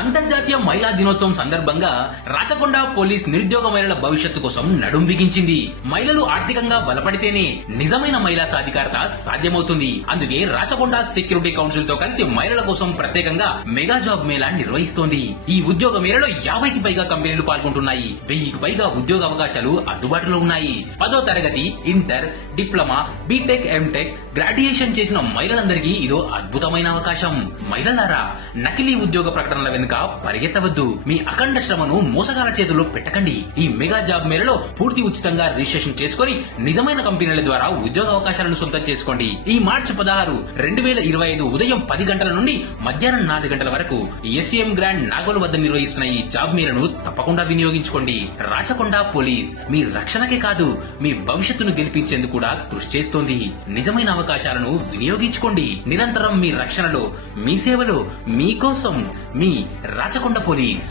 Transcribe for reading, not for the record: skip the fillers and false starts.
అంతర్జాతీయ మహిళా దినోత్సవం సందర్భంగా రాచకొండ పోలీస్ నిరుద్యోగ మహిళల భవిష్యత్తు కోసం నడుం బిగించింది. మహిళలు ఆర్థికంగా బలపడితేనే నిజమైన మహిళా సాధికారత సాధ్యమవుతుంది. అందుకే రాచకొండ సెక్యూరిటీ కౌన్సిల్ తో కలిసి మహిళల కోసం ప్రత్యేకంగా మెగా జాబ్ మేళా నిర్వహిస్తోంది. ఈ ఉద్యోగ మేళలో 50కి పైగా కంపెనీలు పాల్గొంటున్నాయి. 1000కి పైగా ఉద్యోగ అవకాశాలు అందుబాటులో ఉన్నాయి. 10వ తరగతి, inter, diploma, BTech, MTech, graduation చేసిన మహిళలందరికీ ఇదో అద్భుతమైన అవకాశం. మహిళలారా, నకిలీ ఉద్యోగ ప్రకటనల వెనుక పరిగెత్తవద్దు. మీ అఖండ శ్రమను మోసగాల చేతుల్లో పెట్టకండి. ఈ మెగా జాబ్ మేళలో పూర్తి ఉచితంగా రిజిస్ట్రేషన్ చేసుకుని నిజమైన కంపెనీల ద్వారా ఉద్యోగ అవకాశాలను సొంతం చేసుకోండి. ఈ మార్చి 16, 2025 ఉదయం 10 గంటల నుండి మధ్యాహ్నం 4 గంటల వరకు ఎస్వీఎం గ్రాండ్ నాగోల్ వద్ద నిర్వహిస్తున్న ఈ జాబ్ మేళను తప్పకుండా వినియోగించుకోండి. రాచకొండ పోలీస్ మీ రక్షణకే కాదు, మీ భవిష్యత్తును గెలిపించేందుకు కూడా కృషి చేస్తోంది. నిజమైన అవకాశాలను వినియోగించుకోండి. నిరంతరం మీ రక్షణలో, మీ సేవలో, మీకోసం మీ రాచకొండ పోలీస్.